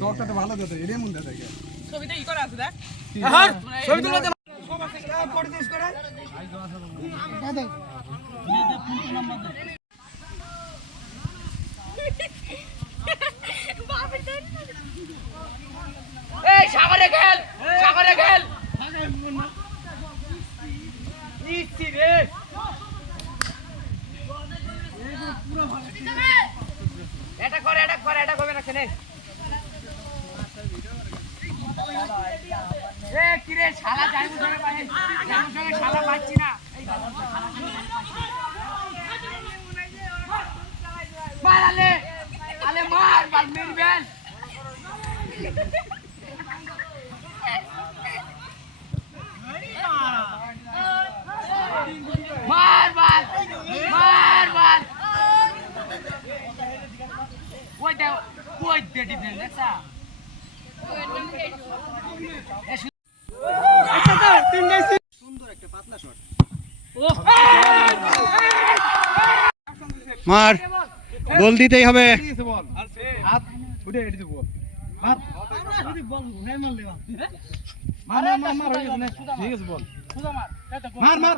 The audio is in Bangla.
তোরটা তো ভালো দিতে এটাই মন দেয় ছবিটা ই করা আছে দেখ। ছবি তুলে দে। এই সাগরে গেল সাগরে গেল ইসি রে। এটা করে এটা করে এটা করবে না। কেনে কিরে শালা যাই বুঝে পাই যার সঙ্গে শালা পাচ্ছি না। এই মার আলে মার মার মেরবেন মার মার মার ওই দে ওই দে দেখছা মার গোল দিতেই হবে বল হাত উঠে এটি বল মার মার মার মার মার হয়ে গেছে না ঠিক আছে বল মার মার